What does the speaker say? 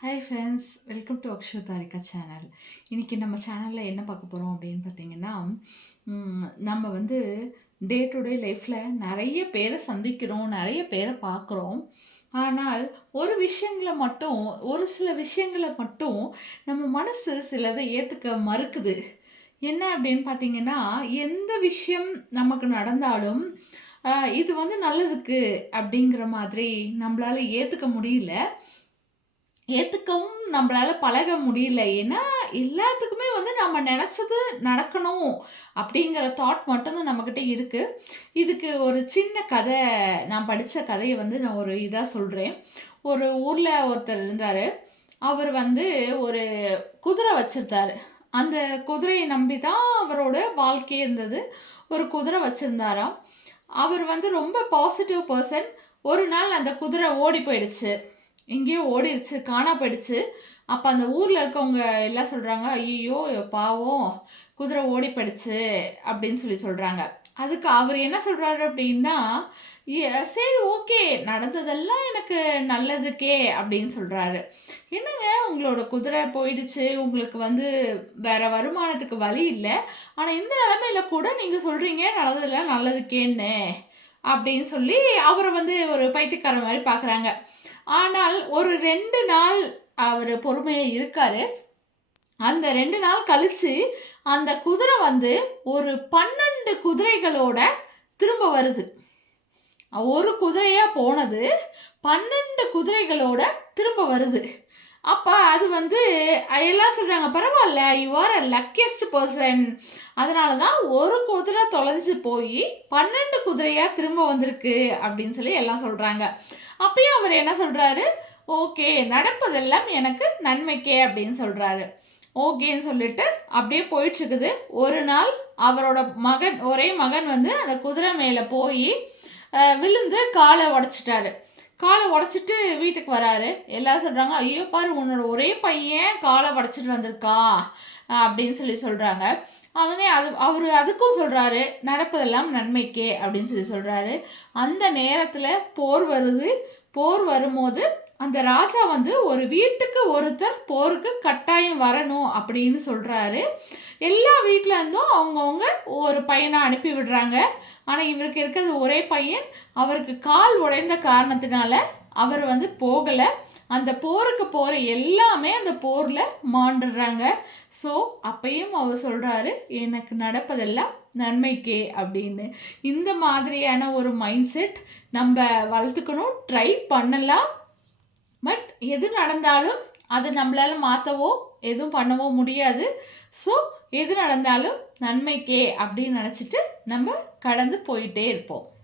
Hi friends welcome to Aksho Tharika channel இன்றைக்கி நம்ம சேனலில் என்ன பார்க்க போகிறோம் அப்படின்னு பார்த்தீங்கன்னா நம்ம வந்து டே டு டே லைஃப்பில் நிறைய பேரை சந்திக்கிறோம் நிறைய பேரை பார்க்குறோம். ஆனால் ஒரு விஷயங்களை மட்டும் ஒரு சில விஷயங்களை மட்டும் நம்ம மனசு சிலதை ஏற்றுக்க மறுக்குது. என்ன அப்படின்னு பார்த்தீங்கன்னா எந்த விஷயம் நமக்கு நடந்தாலும் இது வந்து நல்லதுக்கு அப்படிங்கிற மாதிரி நம்மளால் ஏற்றுக்க முடியல. ஏற்றுக்கவும் நம்மளால் பழக முடியல. ஏன்னா எல்லாத்துக்குமே வந்து நம்ம நினச்சது நடக்கணும் அப்படிங்கிற தாட் மட்டும்தான் நம்மக்கிட்ட இருக்குது இதுக்கு ஒரு சின்ன கதை நான் படித்த கதையை வந்து நான் ஒரு இதாக சொல்கிறேன் ஒரு ஊரில் ஒருத்தர் இருந்தார். அவர் வந்து ஒரு குதிரை வச்சுருந்தாரு. அந்த குதிரையை நம்பி தான் அவரோட வாழ்க்கையே இருந்தது. ஒரு குதிரை வச்சுருந்தாராம். அவர் வந்து ரொம்ப பாசிட்டிவ் பர்சன் ஒரு நாள் அந்த குதிரை ஓடி போயிடுச்சு. எங்கேயோ ஓடிடுச்சு காணா போயிடுச்சு. அப்போ அந்த ஊரில் இருக்கவங்க எல்லாம் சொல்கிறாங்க ஐயோ பாவம் குதிரை ஓடி போயிடுச்சு அப்படின்னு சொல்லி சொல்கிறாங்க அதுக்கு அவர் என்ன சொல்கிறாரு அப்படின்னா சரி ஓகே நடந்ததெல்லாம் எனக்கு நல்லதுக்கே அப்படின்னு சொல்கிறாரு என்னங்க உங்களோட குதிரை போயிடுச்சு உங்களுக்கு வந்து வேற வருமானத்துக்கு வழி இல்லை ஆனால் இந்த நிலமையில கூட நீங்கள் சொல்கிறீங்க நடந்ததெல்லாம் நல்லதுக்கேன்னு அப்படின்னு சொல்லி அவரை வந்து ஒரு பைத்தியக்காரன் மாதிரி பார்க்குறாங்க ஆனால் ஒரு ரெண்டு நாள் அவர் பொறுமையாக இருக்கார். அந்த ரெண்டு நாள் கழிச்சு அந்த குதிரை வந்து ஒரு பன்னெண்டு குதிரைகளோட திரும்ப வருது. ஒரு குதிரையாக போனது பன்னெண்டு குதிரைகளோட திரும்ப வருது. அப்போ அது வந்து எல்லாம் சொல்கிறாங்க பரவாயில்ல you are a luckiest person அதனால தான் ஒரு குதிரை தொலைஞ்சு போய் பன்னெண்டு குதிரையாக திரும்ப வந்திருக்கு அப்படின்னு சொல்லி எல்லாம் சொல்கிறாங்க அப்பயும் அவர் என்ன சொல்கிறாரு ஓகே நடப்பதெல்லாம் எனக்கு நன்மைக்கே அப்படின்னு சொல்கிறாரு ஓகேன்னு சொல்லிட்டு அப்படியே போயிட்டுருக்குது. ஒரு நாள் அவரோட மகன் ஒரே மகன் வந்து அந்த குதிரை மேலே போய் விழுந்து காலை உடச்சிட்டாரு. காலை உடச்சிட்டு வீட்டுக்கு வராரு. எல்லாரும் சொல்கிறாங்க ஐயோ பாரு உன்னோட ஒரே பையன் காலை உடச்சிட்டு வந்திருக்கா அப்படின்னு சொல்லி சொல்கிறாங்க அவங்க அது அவர் அதுக்கும் சொல்கிறாரு நடப்பதெல்லாம் நன்மைக்கே அப்படின்னு சொல்லி சொல்கிறாரு அந்த நேரத்தில் போர் வருது. போர் வரும்போது அந்த ராஜா வந்து ஒரு வீட்டுக்கு ஒருத்தர் போருக்கு கட்டாயம் வரணும் அப்படின்னு சொல்கிறாரு எல்லா வீட்டில் இருந்தும் அவங்கவுங்க ஒரு பையனை அனுப்பி விடுறாங்க. ஆனால் இவருக்கு இருக்கிறது ஒரே பையன். அவருக்கு கால் உடைந்த காரணத்தினால அவர் வந்து போகலை. அந்த போருக்கு போகிற எல்லாமே அந்த போரில் மாண்டுடுறாங்க ஸோ அப்பையும் அவர் சொல்கிறாரு எனக்கு நடப்பதெல்லாம் நன்மைக்கே அப்படின்னு. இந்த மாதிரியான ஒரு மைண்ட் செட் நம்ம வளர்த்துக்கணும். ட்ரை பண்ணலாம். பட் எது நடந்தாலும் அதை நம்மளால மாற்றவோ எதுவும் பண்ணவோ முடியாது. ஸோ எது நடந்தாலும் நன்மைக்கே அப்படின்னு நினச்சிட்டு நம்ம கடந்து போயிட்டே இருப்போம்.